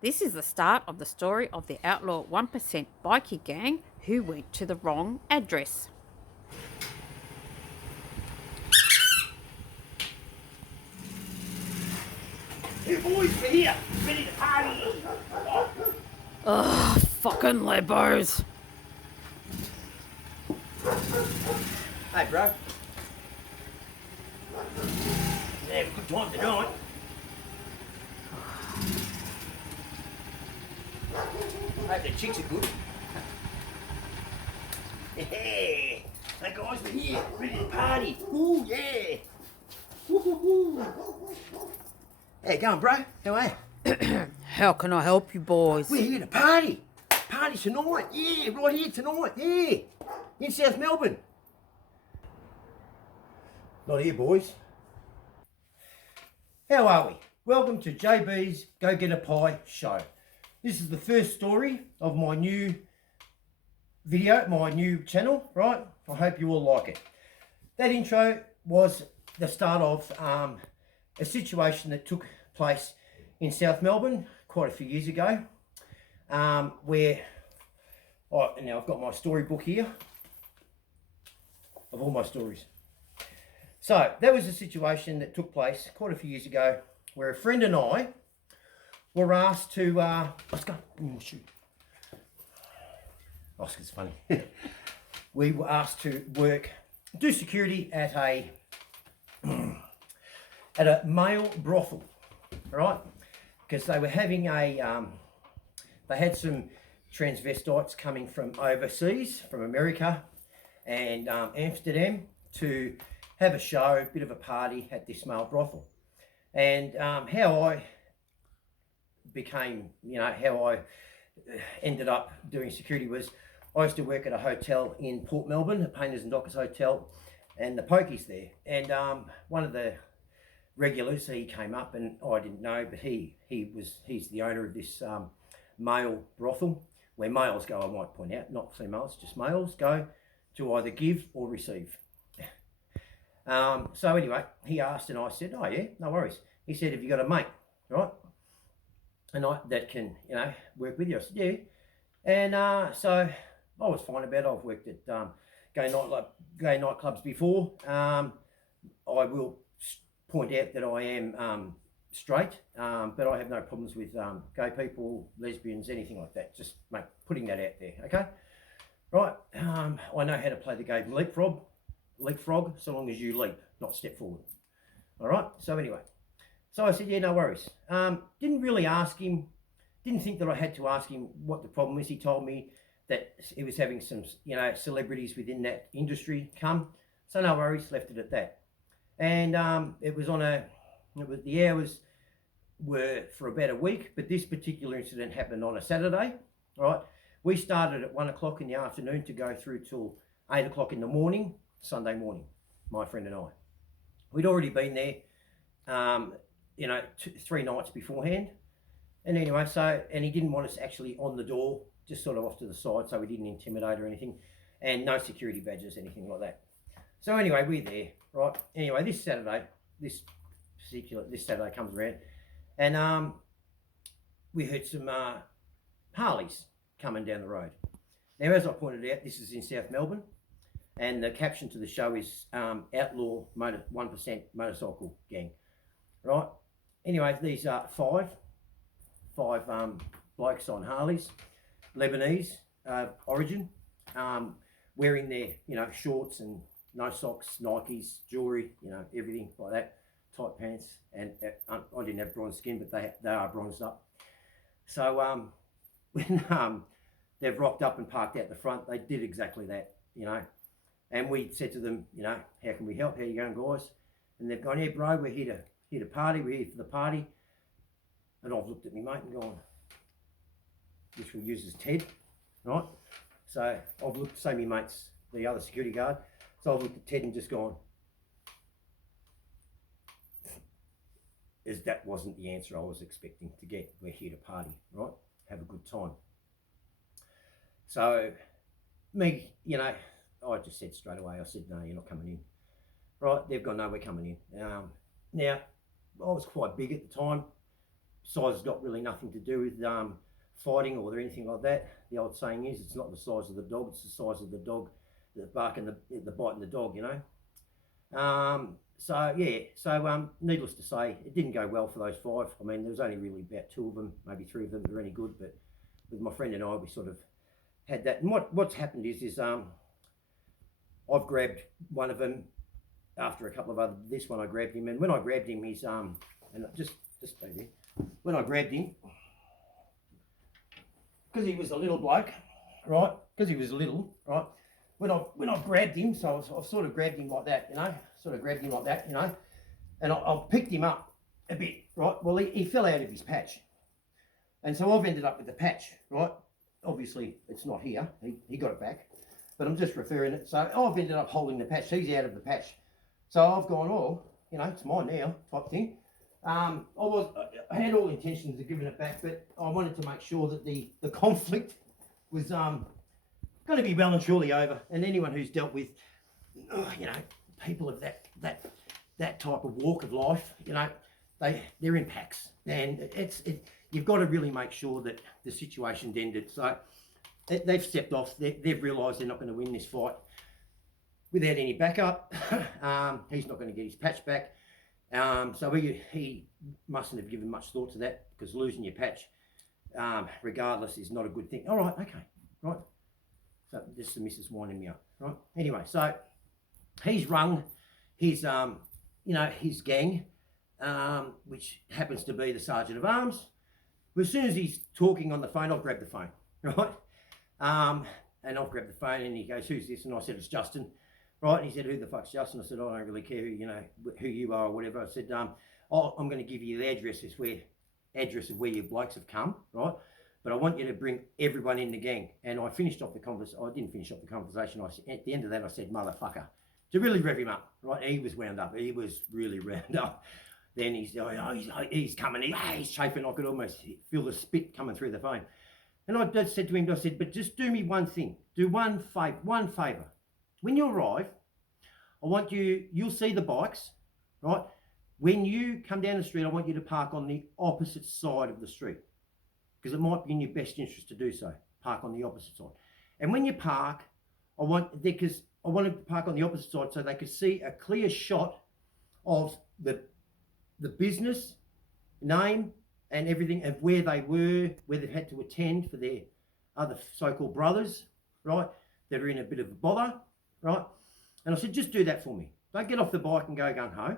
This is the start of the story of the Outlaw 1% bikie gang who went to the wrong address. Hey boys, we're here, ready to party. Ugh, fucking Lebos. Hey bro, have a good time tonight. Hope the chicks are good. Yeah. Hey guys, we're here, ready to party. Ooh yeah. Woo-hoo-hoo. How you going, bro? How are you? How can I help you boys? We're here to party. Party tonight. Yeah, right here tonight. Yeah. In South Melbourne. Not here, boys. How are we? Welcome to JB's Go Get a Pie show. This is the first story of my new video, my new channel, right? I hope you all like it. That intro was the start of a situation that took place in South Melbourne quite a few years ago, where, now I've got my storybook here of all my stories. So that was a situation that took place quite a few years ago where a friend and I were asked to, let's go, shoot. Oscar's funny. We were asked to do security at a male brothel, right? Because they were having they had some transvestites coming from overseas, from America and Amsterdam, to have a show, a bit of a party at this male brothel. And how I became, how I ended up doing security was I used to work at a hotel in Port Melbourne, a Painters and Dockers Hotel, and the pokies there. And one of the regulars, he came up, and I didn't know, but he's the owner of this male brothel, where males go, I might point out, not females, just males go to either give or receive. So anyway, he asked, and I said, oh yeah, no worries. He said, have you got a mate, right? And that can, work with you? I said, yeah. And so I was fine about it. I've worked at gay nightclubs before. I will point out that I am straight, but I have no problems with gay people, lesbians, anything like that. Just putting that out there, okay? Right, I know how to play the game leapfrog, so long as you leap, not step forward. All right, so anyway, so I said, yeah, no worries. Didn't really ask him, didn't think that I had to ask him what the problem was. He told me that he was having some, celebrities within that industry come, so no worries, left it at that. And the hours were for about a week, but this particular incident happened on a Saturday, right? We started at 1 o'clock in the afternoon to go through till 8 o'clock in the morning, Sunday morning, my friend and I. We'd already been there, 3 nights beforehand. And anyway, and he didn't want us actually on the door, just sort of off to the side, so we didn't intimidate or anything, and no security badges, anything like that. So anyway, we're there, right? Anyway, this Saturday comes around, and we heard some Harleys coming down the road. Now, as I pointed out, this is in South Melbourne, and the caption to the show is Outlaw 1% Motorcycle Gang, right? Anyway, these are five blokes on Harleys, Lebanese origin, wearing their, shorts and no socks, Nikes, jewellery, everything like that, tight pants, and I didn't have bronze skin, but they are bronzed up. So when they've rocked up and parked out the front, they did exactly that, and we said to them, how can we help? How you going, guys? And they've gone, yeah, bro, we're here to party. We're here for the party. And I've looked at my mate and gone, which we'll use as Ted, right? So I've looked, say my mate's the other security guard. So I've looked at Ted and just gone, as that wasn't the answer I was expecting to get. We're here to party, right? Have a good time. So me, I just said straight away, I said, no, you're not coming in. Right, they've gone, no, we're coming in. Now, I was quite big at the time, size has got really nothing to do with fighting or anything like that. The old saying is, it's not the size of the dog, it's the size of the dog, the bark and the biting the dog, you know. So yeah, so needless to say, it didn't go well for those 5. I mean, there was only really about 2 of them, maybe 3 of them that were any good, but with my friend and I, we sort of had that. And what's happened is I've grabbed one of them after a couple of other. This one I grabbed him, and when I grabbed him, he's and just stay there. When I grabbed him, because he was a little bloke, right? Because he was little, right? When I grabbed him, so I've sort of grabbed him like that, you know, and I picked him up a bit, right? Well, he fell out of his patch, and so I've ended up with the patch, right? Obviously, it's not here. He got it back, but I'm just referring it. So I've ended up holding the patch. He's out of the patch, so I've gone, oh, you know, it's mine now, type thing. I had all intentions of giving it back, but I wanted to make sure that the conflict was going to be well and surely over. And anyone who's dealt with, you know, people of that type of walk of life, you know, they're in packs, and you've got to really make sure that the situation's ended. So they've stepped off. They've realised they're not going to win this fight without any backup. He's not going to get his patch back. So he mustn't have given much thought to that, because losing your patch, regardless, is not a good thing. All right, okay, right. So just the missus winding me up, right? Anyway, so he's rung his, you know, his gang, which happens to be the Sergeant of Arms. But as soon as he's talking on the phone, I'll grab the phone, right? And I'll grab the phone, and he goes, "Who's this?" And I said, "It's Justin." Right, and he said, "Who the fuck's Justin?" I said, "I don't really care who you are or whatever." I said, I'm going to give you the address of where your blokes have come, right? But I want you to bring everyone in the gang." And I finished off the conversation. I didn't finish off the conversation. At the end of that, I said, "Motherfucker," to really rev him up, right? And he was wound up. He was really wound up. Then he's coming. He's chafing. I could almost feel the spit coming through the phone. And I just said to him, "But just do me one thing. Do one favor. When you arrive, I want you'll see the bikes, right? When you come down the street, I want you to park on the opposite side of the street, because it might be in your best interest to do so. Park on the opposite side. And when you park, I want to park on the opposite side so they could see a clear shot of the business name and everything, of where they were, where they've had to attend for their other so-called brothers, right, that are in a bit of a bother. Right? And I said, just do that for me. Don't get off the bike and go gung ho.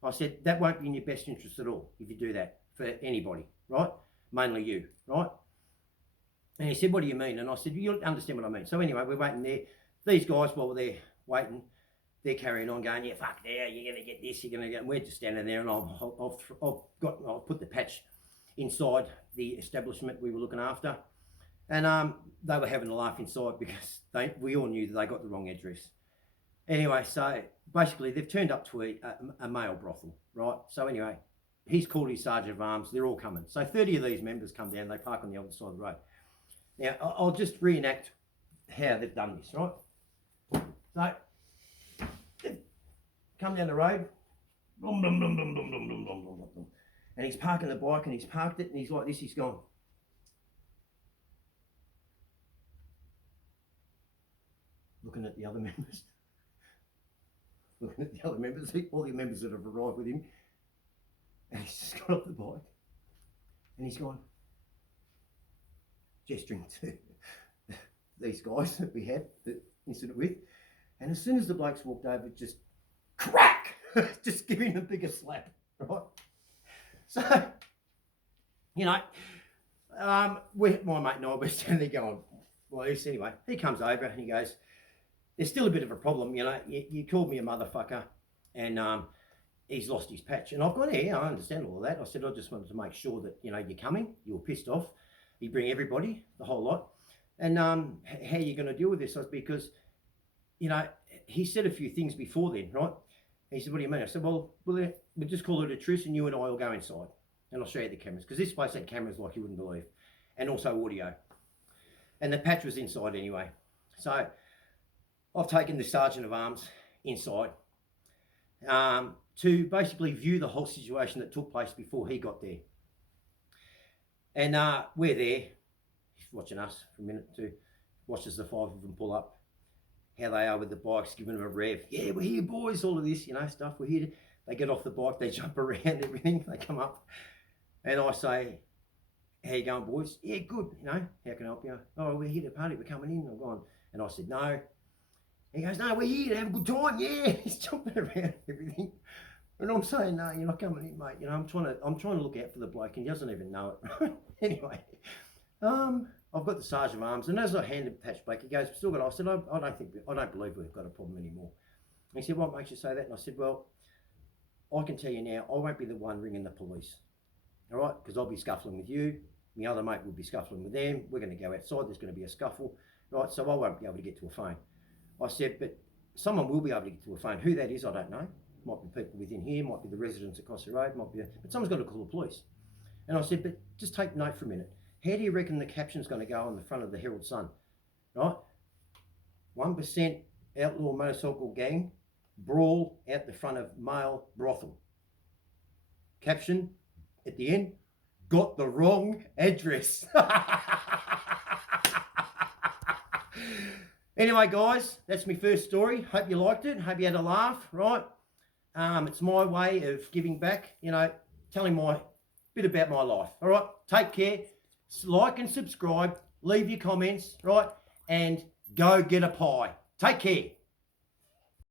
I said, that won't be in your best interest at all if you do that for anybody, right? Mainly you, right? And he said, "What do you mean?" And I said, "You'll understand what I mean." So anyway, we're waiting there. These guys, while they're waiting, they're carrying on going, "Yeah, fuck there, you're going to get this, you're going to get..." And we're just standing there, and I'll put the patch inside the establishment we were looking after. And they were having a laugh inside, because we all knew that they got the wrong address. Anyway, so basically they've turned up to a male brothel, right? So anyway, he's called his Sergeant of Arms. They're all coming. So 30 of these members come down. They park on the other side of the road. Now, I'll just reenact how they've done this, right? So they've come down the road. And he's parking the bike, and he's parked it, and he's like this. He's gone, looking at the other members, all the members that have arrived with him, and he's just got off the bike, and he's gone, gesturing to these guys that we had the incident with, and as soon as the blokes walked over, just crack, just giving the biggest slap, right? So, you know, my mate and I were standing there going, well, anyway, he comes over and he goes, "There's still a bit of a problem, you know. You called me a motherfucker, and he's lost his patch." And I've gone, "Yeah, I understand all of that." I said, "I just wanted to make sure that, you know, you're coming. You're pissed off. You bring everybody, the whole lot. And how are you going to deal with this?" Because, you know, he said a few things before then, right? He said, "What do you mean?" I said, "Well, we'll just call it a truce, and you and I will go inside, and I'll show you the cameras." Because this place had cameras like you wouldn't believe, and also audio. And the patch was inside anyway. So I've taken the Sergeant of Arms inside to basically view the whole situation that took place before he got there. And we're there. He's watching us for a minute too. Watches the 5 of them pull up. How they are with the bikes, giving them a rev. Yeah, we're here, boys. All of this, stuff. We're here. They get off the bike. They jump around, everything. They come up. And I say, how you going, boys? Yeah, good. How can I help you? Oh, we're here to party. We're coming in. I'm going. And I said, no. He goes, no, we're here to have a good time. Yeah. He's jumping around, everything. And I'm saying, no, you're not coming in, mate. I'm trying to look out for the bloke, and he doesn't even know it. Anyway, I've got the sergeant of arms, and as I handed Patch back, he goes, still got. I said, I don't believe we've got a problem anymore. And he said, what makes you say that? And I said, well, I can tell you now, I won't be the one ringing the police, all right? Because I'll be scuffling with you. My other mate will be scuffling with them. We're going to go outside. There's going to be a scuffle, right? So I won't be able to get to a phone. I said, but someone will be able to get to a phone. Who that is, I don't know. Might be people within here, might be the residents across the road, but someone's got to call the police. And I said, but just take note for a minute. How do you reckon the caption's going to go on the front of the Herald Sun? Right? 1% outlaw motorcycle gang brawl out the front of male brothel. Caption at the end, got the wrong address. Anyway, guys, that's my first story. Hope you liked it. Hope you had a laugh, right? It's my way of giving back, telling my bit about my life. All right, take care. Like and subscribe. Leave your comments, right? And go get a pie. Take care.